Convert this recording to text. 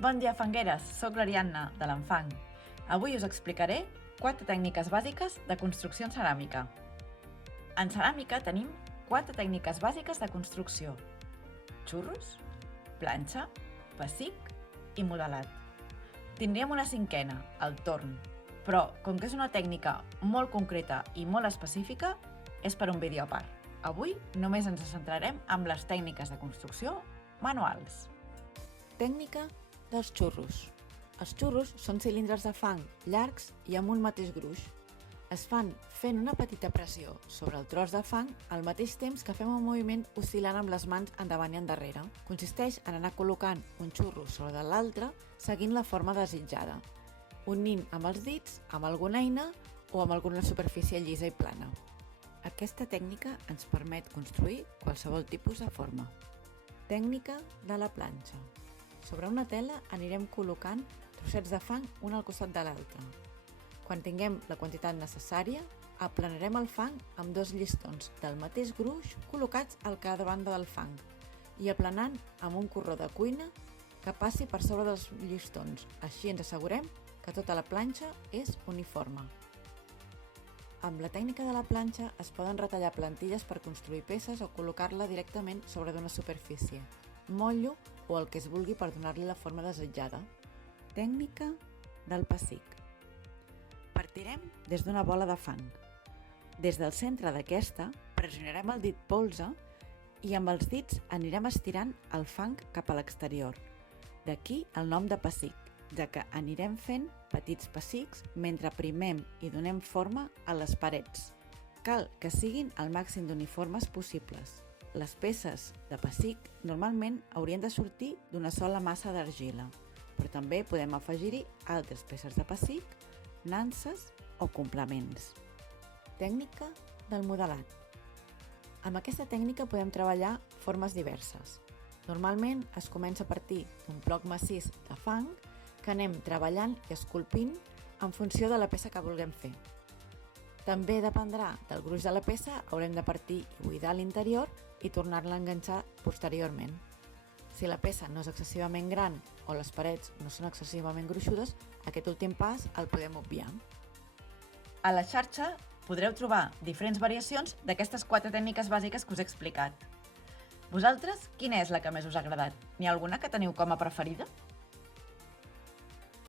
Bon dia, fangueres! Soc l'Ariadna, de l'Enfang. Avui us explicaré 4 tècniques bàsiques de construcció en ceràmica. En ceràmica tenim 4 tècniques bàsiques de construcció: xurros, planxa, pessic i modelat. Tindríem una cinquena, el torn, però com que és una tècnica molt concreta i molt específica, és per un vídeo a part. Avui només ens centrarem en les tècniques de construcció manuals. Tècnica dels xurros. Els xurros són cilindres de fang llargs i amb un mateix gruix. Es fan fent una petita pressió sobre el tros de fang al mateix temps que fem un moviment oscil·lant amb les mans endavant i endarrere. Consisteix en anar col·locant un xurro sobre de l'altre seguint la forma desitjada, unint amb els dits, amb alguna eina o amb alguna superfície llisa i plana. Aquesta tècnica ens permet construir qualsevol tipus de forma. Tècnica de la planxa. Sobre una tela anirem col·locant trossets de fang un al costat de l'altre. Quan tinguem la quantitat necessària, aplanarem el fang amb 2 llistons del mateix gruix col·locats a cada banda del fang i aplanant amb un corró de cuina que passi per sobre dels llistons. Així ens assegurem que tota la planxa és uniforme. Amb la tècnica de la planxa es poden retallar plantilles per construir peces o col·locar-la directament sobre d'una superfície, motllo o el que es vulgui per donar-li la forma desitjada. Tècnica del pessic. Partirem des d'una bola de fang. Des del centre d'aquesta pressionarem el dit polze i amb els dits anirem estirant el fang cap a l'exterior. D'aquí el nom de pessic, ja que anirem fent petits pessics mentre primem i donem forma a les parets. Cal que siguin el màxim d'uniformes possibles. Les peces de pessic normalment haurien de sortir d'una sola massa d'argila, però també podem afegir-hi altres peces de pessic, nanses o complements. Tècnica del modelat. Amb aquesta tècnica podem treballar formes diverses. Normalment es comença a partir d'un bloc massís de fang que anem treballant i esculpint en funció de la peça que vulguem fer. També dependrà del gruix de la peça, haurem de partir i buidar l'interior i tornar-la a enganxar posteriorment. Si la peça no és excessivament gran o les parets no són excessivament gruixudes, aquest últim pas el podem obviar. A la xarxa podreu trobar diferents variacions d'aquestes 4 tècniques bàsiques que us he explicat. Vosaltres, quina és la que més us ha agradat? N'hi ha alguna que teniu com a preferida?